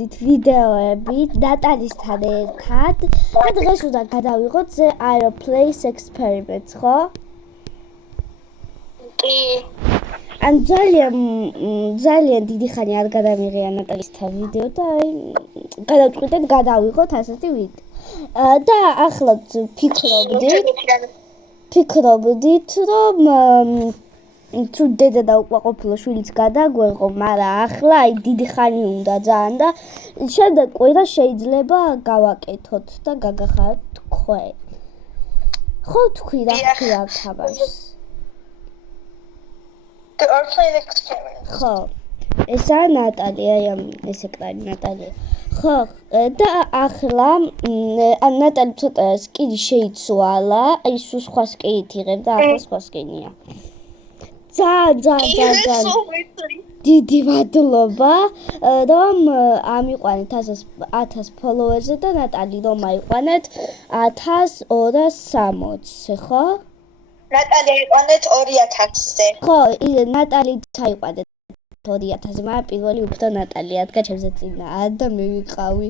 მივხვდით ვიდეოები ნატალისთან ერთად და დღეს უნდა გადავიღოთ The Aeroplace Experiments, ხო? კი. ან ძალიან დიდი ხანი არ გადამიღია ნატალისთან ვიდეო და აი გადავწყვიტეთ გადავიღოთ ასეთი ვიდეო. და ახლა ფიქრობდით რომ თუ დედა და უკმაყოფილო შვილიც გადაგვეღო, მაგრამ ახლა აი დიდი ხანი უნდა ძალიან და შემდეგ კვირა შეიძლება გავაკეთოთ და გაგახართ თქვენ. ხო თქვი რა ქვია თამაშს? The Aeroplane Experiment. ხო. ესაა ნატალი, აი ეს ეკრანი ნატალია. ხო, და ახლა ნატალი ცოტა სკინი შეიცვალა, აი სხვა სკინით იღებ და ახლა სხვა სკინია. ძალიან დიდი მადლობა რომ ამიყვანეთ 1000 ფოლოვერზე და ნატალი რომ აიყვანეთ 1260-ზე, ხო? ნატალი აიყვანეთ 2000-ზე. ხო, ნატალი აიყვანეთ 2000-ზე, მაგრამ პირველი უფრო ნატალია, ადგა ჩემზე წინაა და მე ვიყავი.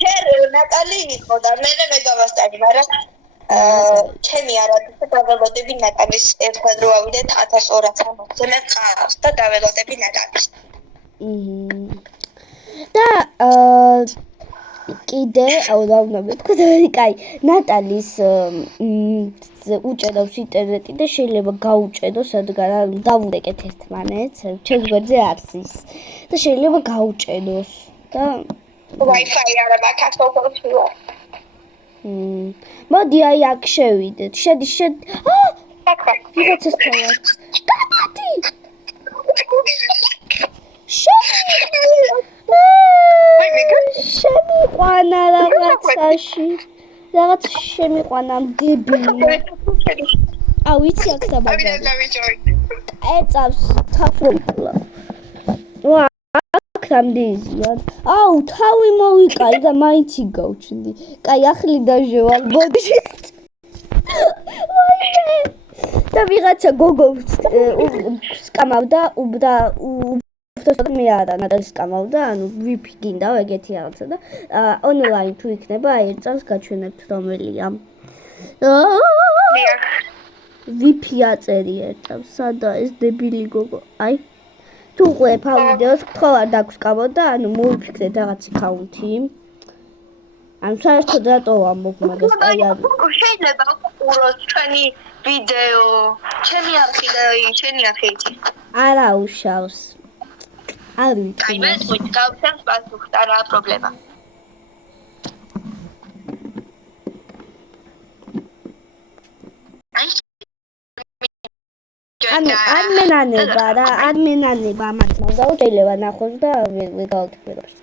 ჯერ ნატალი იყო და მე გავასწარი, მაგრამ ჩემი არაფერს დაველოდები ნატალის ერთად რო ავიდეთ 1260-ზე მე ყავს და დაველოდები ნატალის. და კიდე აუ უნდა მეთქვა, კაი, ნატალის უჭედავს ინტერნეტი და შეიძლება გაუჭედო სადღაც დავურეკეთ ერთმანეთს, ჩემს გვერდზე არის ის და შეიძლება გაუჭედოს და Wi-Fi არა მაქვს ოფიციალურად. მოდი აი აქ შევიდეთ. შედი. ვიღაცას თავად. დაბადი. შემიყვანა რაღაცაში. რაღაც შემიყვანა დებილი. აუ იცი აქ დაბადი. ეწავს თაფლობა. ვა რამდენია? აუ თავი მოვიკალი და მაინც იგავჩნდი. კაი ახლი დაჟევალ მოდი. და ვიღაცა გოგოს სკამავდა უბრალოდ მე არა ნატალის სკამავდა, ანუ ვიფი გინდა ეგეთი რაღაცა და ონლაინ თუ იქნება აი ერთ წელს გაჩვენებთ რომელია. ვიფი აწერი ერთ წელს, სადა ეს დებილი გოგო. აი თუ ყვებ ვიდეოს გთხოვ არ დაგსკამოთ და ანუ მოვიფიქრეთ რაღაც აკაუნთი. ან საერთოდ რატო ამოგმარეს აი არ შეიძლება უყუროთ ჩვენი ვიდეო ჩემი არხი და ჩვენი არხი არა უშავს არ ვიცი აი მე გავხსენს პასუხს არა პრობლემა ანუ არ მენანება ამათ მოვდა შეიძლება ნახოს და ვეგავთქვეროს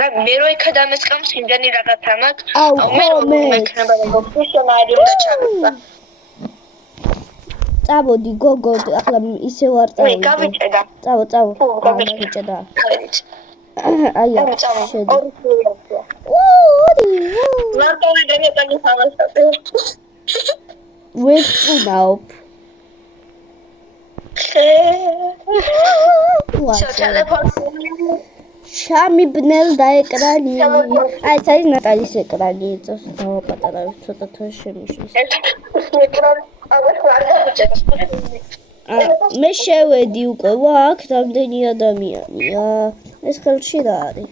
რა მე რო ეკადამესკამს იმდენი რაღაცა მაქვს მე მექნება როგორ შემარი უნდა ჩავიწყო წავოდი გოგო ახლა ისე ვარ წავიდი გავიჭედა წავო გავიჭედა აი შედი ლარტოვიდანი ტანი ხალხი ვეწუნაობ შამიბნელ და ეკრანი აი ეს არის ნატალის ეკრანი იწევს დავაპატარავ ცოტა თო შემიშლის მე შევედი უკვე ვა აქ რამდენი ადამიანია ეს ხელში რა არის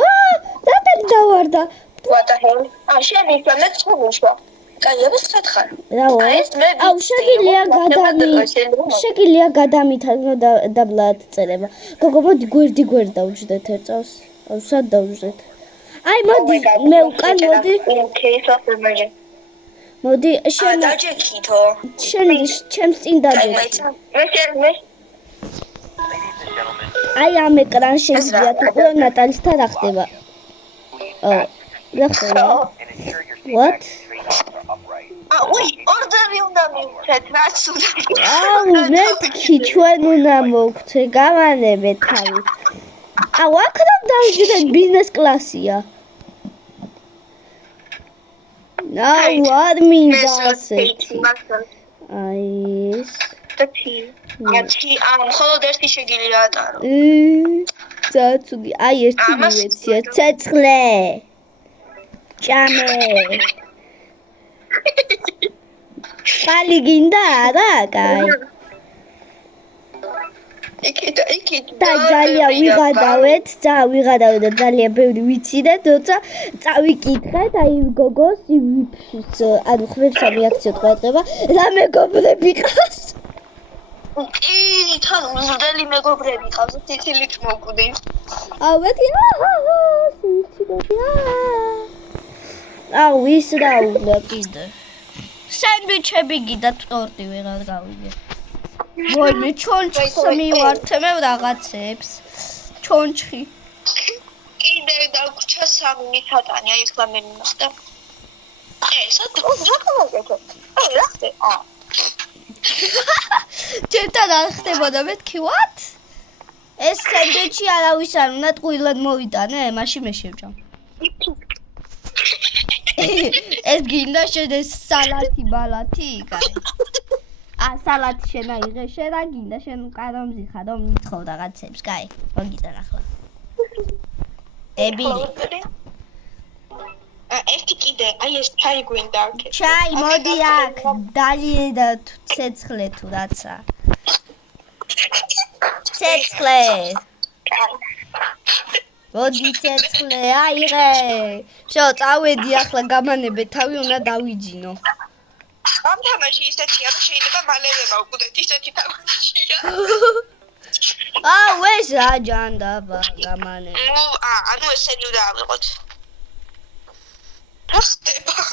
ვა ნატალი დავარდა what the hell შენ იქნებ ცხოველშვა კაიებს ხათხარ აუ შეგიძლია გადამითან დაბლად წერება გოგო მოდი გვერდი დავუჯდეთ ერთ წელს აუ სად დავუჯდეთ აი მოდი მე უკან მოდი შენ დაჯექითო შენ ჩემს წინ დაჯექი აი ამ ეკრანს შეგიძლია თუ ნატალისთან რა ხდება რა ხდება what უი ორდერი უნდა მივცეთ რაც უნდა აუ მეთქი ჩვენ უნდა მოვქცე გავანებე თავი აუ აქ რომ დავუჯდეთ ბიზნეს კლასია აუ არ მინდა ასეთი აი ეს მხოლოდ ერთი შეგიძლია ატარო ძაცუდი აი ერთი მივეცია ცეცხლე ჭამე ხალი გინდა არა კაი და ძალიან ვიღადავეთ და ძალიან ბევრი ვიციდეთ როცა წავიკითხეთ აი გოგოს ანუ ხვებსა რეაქციად ყვეტება რა მეგობრები ყავს თან უზრდელი მეგობრები ყავს თითილით მოკვდი ავეთი აუ ის რა უნდა კიდე სენდვიჩები გიდა ტორტი ვეღარ გავიგე ვაიმე ჩონჩხს მივართე მე რაღაცებს ჩონჩხი კიდე დაგვრჩა 3 მისატანი აი ახლა მე მიმახდა სადღაც რა გავაკეთე რა ხდება ჩემთან არ ხდებოდა მეთქი what ეს სენდვიჩი არავის არ უნდა ტყუილად მოვიტანე მაშინ მე შევჭამ ეს გინდა შედეს სალათი ბალათი კაი სალათი შენ აიღე შენ რა გინდა შენ უკანონმზი ხარ რომ მითხოვ რაღაცებს კაი მოგიტან ახლა ებილი ერთი კიდე აი ეს ჩაი გვინდა ჩაი მოდი აქ დალი და ცეცხლე თუ რაცა ცეცხლე მოდი ცეცხლე აიღე შო წავედი ახლა გამანებე თავი უნდა დავიძინო ამ თამაში ისეთია რომ შეიძლება მალევე მოვკვდეთ ისეთი თამაშია ეს რა ჯანდაბა გამანებე ანუ ესენი უნდა ავიღოთ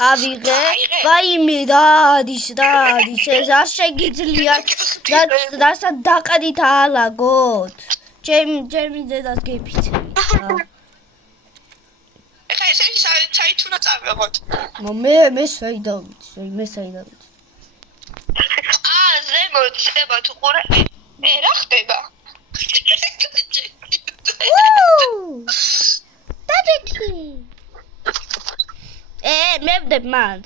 ავიღე ვაიმე დადის ეს არ შეგიძლია რასაც დაყრით აალაგოთ ჩემი დედას გეფიცები ეხა ესენი საით უნდა წავიღოთ მე საიდავით ზემოთ უყურე რა ხდება დაჭი მე ვდებ მანდ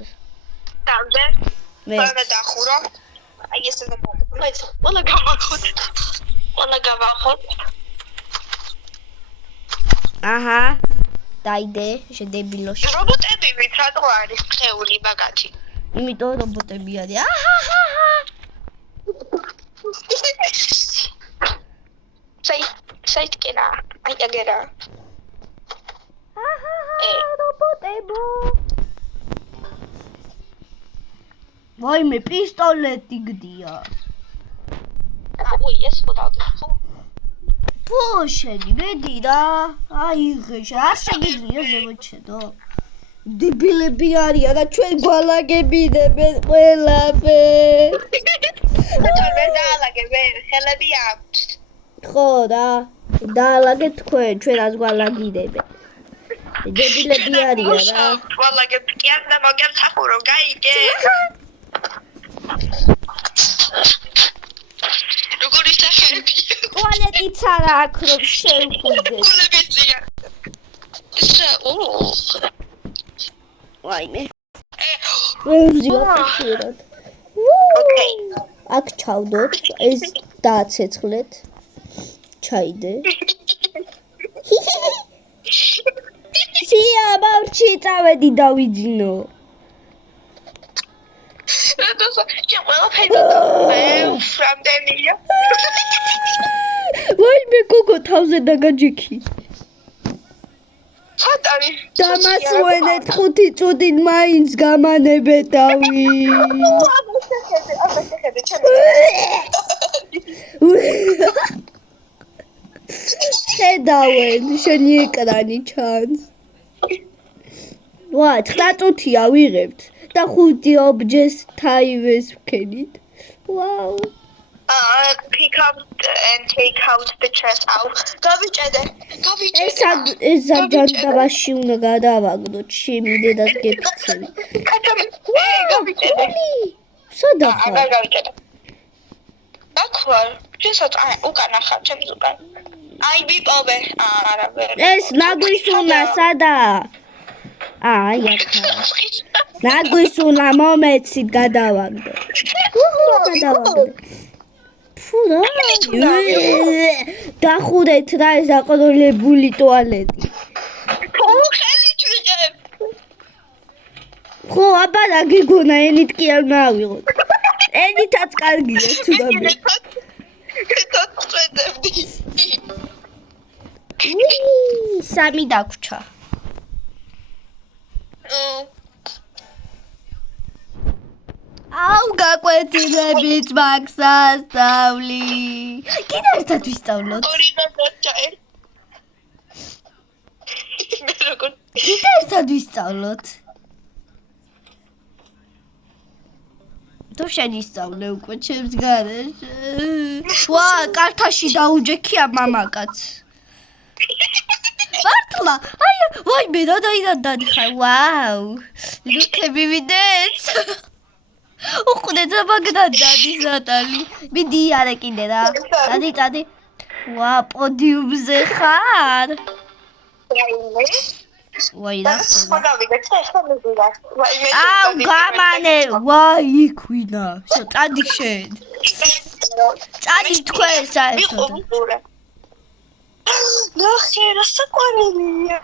დავდე მე დახურო აი ესე და ყველა გავახოთ აჰა დაიდე შედებილო რობოტები ვიცადო არის ხეული მაგათი იმიტომ რობოტები არის აჰა საიტკენა აი აგერა აჰა რობოტებო ვაიმე პისტოლეტი გდია ой ეს ხოდავდე ხო ბოშენი მედი რა აიღე არ შეგიძლია ზემოჩედო დებილები არიან და ჩვენ გვალაგებიდებენ ყველაფე ჩვენ ვერ დაალაგებენ ხელები აქვს ხო რა დაალაგეთ ჩვენ ას გვალაგიდებენ დებილები არიან რა გვალაგებ კი არ და მოგემსახურო გაიგე როგორი სახერებია ტუალეტიც არა აქვს რომ შევხვიდეს გულებიცია ვაიმე ვეზიო ხშირად ოკეი აქ ჩავდოთ ეს დააცეცხლეთ ჩაიდე სია ბავშვი წავედი დავიძინო ჩემ ყველაფერი ფრამდენია ვაიმე გოგო თავზე დაგაჯექი სად არის დამასვენეთ 5 წუთით მაინც გამანებე თავი აბა ხედავენ შენი ეკრანი ჩანს ვა 9 წუთია ვიღებთ და 5 ობჯეს თავის ვქენით ვაუ pick up and take out the chest out. გავიჭედე. ეს საჯანდაბაში უნდა გადავაგდოთ ჩემი დედას გეფიცები. გავიჭედე. სადა ხარ? არა გავიჭედე. დაქვალ. შესაძ უკანა ხარ, ჩემს უკან. აი ბიპოვე. არა ვერ. ეს ნაგვისუნა სადა? აი აქა. ნაგვისუნა მომეცით გადავაგდო. გადავაგდო. ფუ თუ რა? დახურეთ რა ეს აყოლებული ტუალეტი. თუ ხელი ჩვიღებ. ხო, აბა რა გიგონა ენით კი არ მავიღოთ. ენითაც კარგია თუ და სამი დაგვრჩა. აუ გაკვეთილებით მაგსასწავლი. კიდე ერთად ვისწავლოთ. კიდე ერთად ვისწავლოთ. თუ შენისწავლე უკვე ჩემს გარეშე. ვა, კარტაში დაუჯექია მამაკაც. მართლა? აი, ვაიმე, რადგან დადიხარ. ვაუ. ლუკები ვიდეთ. უყურეთ მაგდან დადის ნატალი. მიდი არე კიდე რა. დადი. ვა, პოდიუმზე ხარ? ვაი რა. აუ გამანე. ვაი იქ ვინა. წადი შენ. წადი თქვენ საერთოდ. ნახე რა საყვარელია.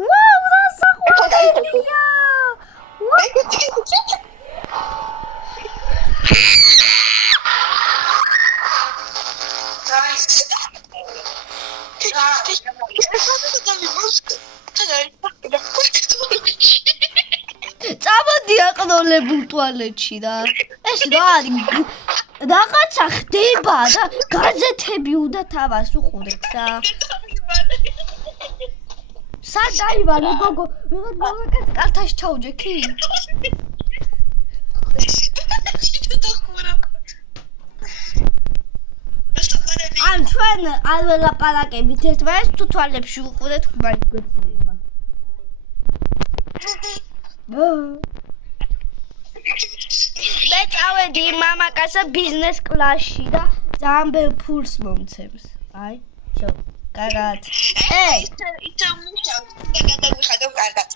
ვაუ, რა საყვარელია. წამოდი აყნოლებულ ტუალეტში რა. ეს რა არის? რაღაცა ხდება და გაზეთები უნდა თავას უყურეთ რა. სად დაივალე გოგო? ვიღაც მამაკაც კარტაში ჩაუჯექი? ან ჩვენ არ ველაპარაკებით ერთმანეთს თუ თვალებში უყურეთ ხმართ გვეცილება. მე წავედი მამაკაცსა ბიზნეს კლასში და ძალიან ბევრ ფულს მომცემს. აი, შო, კარგად. იცი მუშაობ და გადავიხადო კარგად.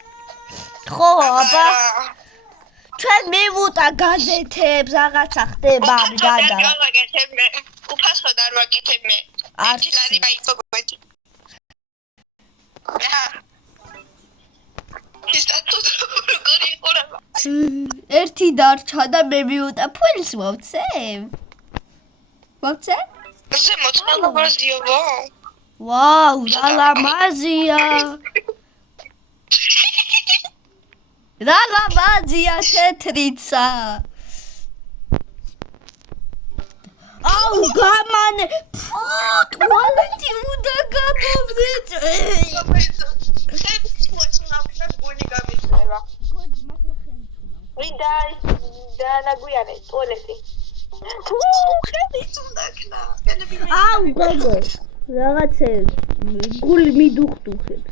ხო, აბა. ჩვენ მივუტა გაზეთებს, რაღაცა ხდება დადა. უფასოდ არ ვაკეთებ მე. არჩილარი მაიწო გვეთი. ერთი დარჩა და მე მივუტა ფულს მოვცემ. მოვცე? ზემოთ ლამაზია ვა. ვაუ, რა ლამაზია. რა ლამაზია თეთრიცა. აუ გამანე. ტუალეტი უნდა გამოვდეთ. და ნაგვიანე ტუალეტი. აუ გოგო. რაღაცე გული მიდუხტუხებს.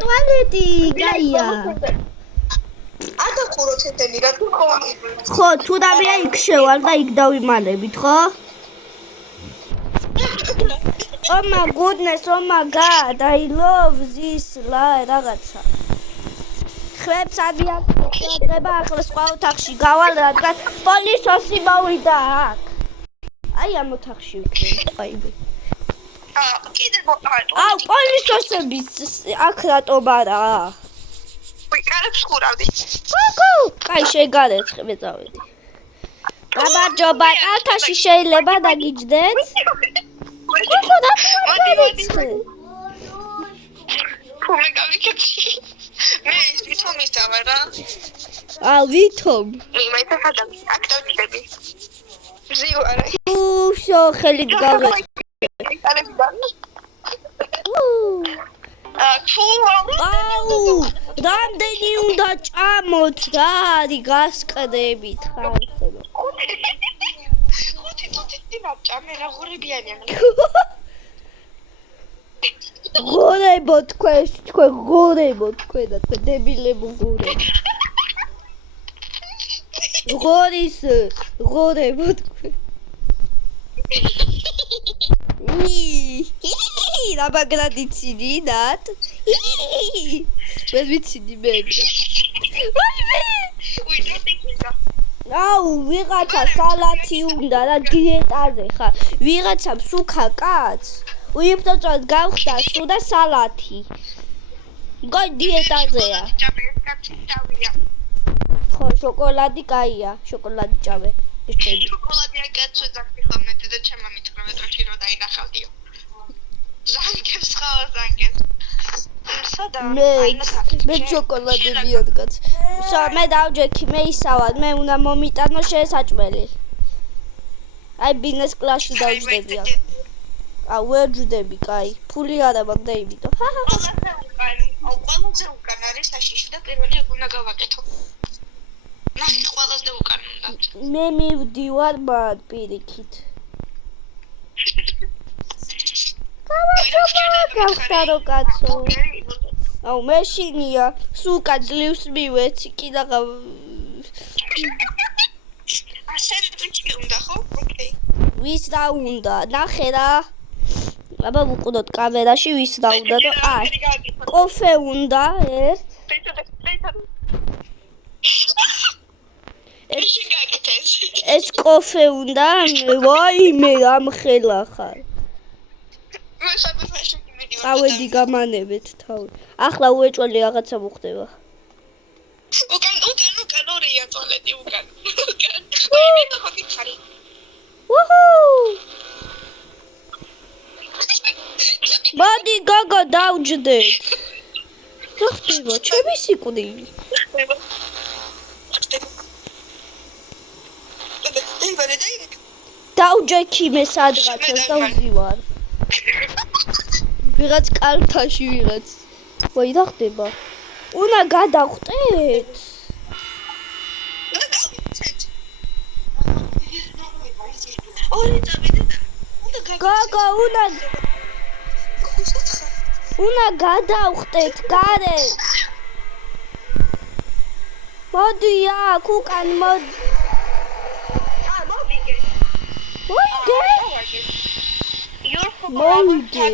ტუალეტი გაია. ატახურო თეთრი რა თუ ხო? ხო, თუ დამია იქ შევალ და იქ დავიმალებით, ხო? Oh my goodness, oh my god, I love this რაღაცა. ხვებს ამიაკეთება ახლა სხვა ოთახში გავალ რადგან პოლისოსი მოვიდა აქ. აი ამ ოთახში ვიქნები, ყაიბე. კიდე მოყავთ. აუ, პოლისოსები აქ რატომ არა? კარებს ხურავდი. გოგო, კაი შეგარეთ ხე წავედი. გამარჯობა, კალთაში შეიძლება დაგიჯდეთ? გოგო, დაგვიწყე. ხუმე გავიქეცი. მე ის ვითომ ისავა რა. ვითომ? მე თახადამ აქ დავჭდები. ზიواره. უშო ხელი გავეწყე. აუ, რამდენი უნდა ჭამოთ რა არის გასკდებით ხალხო. ხუთი ვაჭამე რა ღორებიანია. ღორებო თქვენ ღორებო თქვენ და თქვენ დებილებო ღორებო. ღორებო თქვენ. რა მაგრად იცინინათ? მე ვიციდი მე. აუ, ვიღაცა სალათი უნდა და დიეტაზე ხარ. ვიღაცამ სუქა კაც. უიმტოწოდ გავხდა სულ და სალათი. გოი დიეტაზეა. ხო, შოკოლადი კაია, შოკოლადი ჭამე. შოკოლადი აკეთე ძახი ხოლმე და ჩემმა მითხრა მეტროში რომ დაინახავდიო. ზანგებს ხარ ზანგებს. მე შოკოლადი მიადგაც. მე დავჯექი, მე ისავალ, მე უნდა მომიტანო შესაჭმელი. აი ბიზნეს კლასში დავჯდები აქ. ვერ ჯდები, კაი. ფული არა მაქვს და იმიტომ. ყველაზე უკან არის საშიში და პირველი უნდა გავაკეთო. ნახე ყველაზე უკან უნდა. მე მივდივარ მან პირიქით. გავხტარო კაცო. აუ მეშინია, სუკა ძლივს მივეცი, კიდაღა. სენდვიჩი უნდა ხო? ოკეი. ვის რა უნდა? ნახე რა. აბა ვუყუდოთ კამერაში ვის რა უნდა და კოფე უნდა ერთ. ეს კოფე უნდა, ვაიმე ამხელა ხარ. ავედი გამანებეთ თავი. ახლა უეჭველი რაღაცა მოხდება. უკან ორია ტუალეტი უკან. მოდი გოგო დავჯდეთ. რა ხდება? ჩემი სიკვდილი. დავჯექი მე სადღაცას და ვზივარ. ვიღაც კალთაში ვიღაც. ვაი რა ხდება? უნდა გადავხტეთ. გოგო უნდა გადავხტეთ გარეთ. მოდი აქ უკან მოდი. მოვიდე.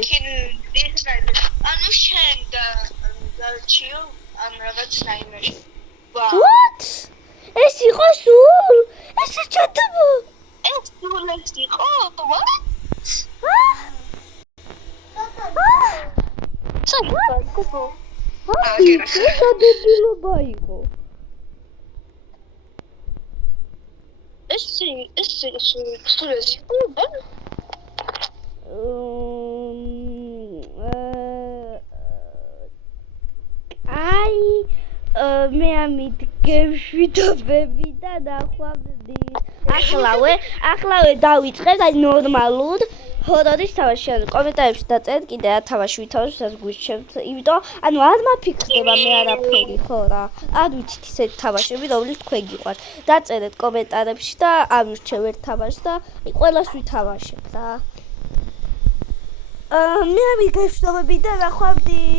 ანუ შენ დარჩიო ამ რაღაც ნაიმერში. What? ეს იყო სულ? ეს ჩატებო. ეს სულ იყო? What? სადებილობა იყო. ეს სულ იყო? მე ამით გემშვიდობები და ნახვამდის. ახლავე დავიწყეთ აი ნორმალურ ჰორორის თამაში. კომენტარებში დაწერეთ კიდე რა თამაში ვითამაშოთ, რაც გგვიჩვენთ. იმიტომ ანუ არ მაფიქრდება მე არაფერი, ხო რა. არ ვიცით ისეთი თამაშები, რომლის თქვენ გიყვართ. დაწერეთ კომენტარებში და ამირჩევ ერთ თამაშს და ყველას ვითამაშებ რა. მე ამით გემშვიდობები და ნახვამდის.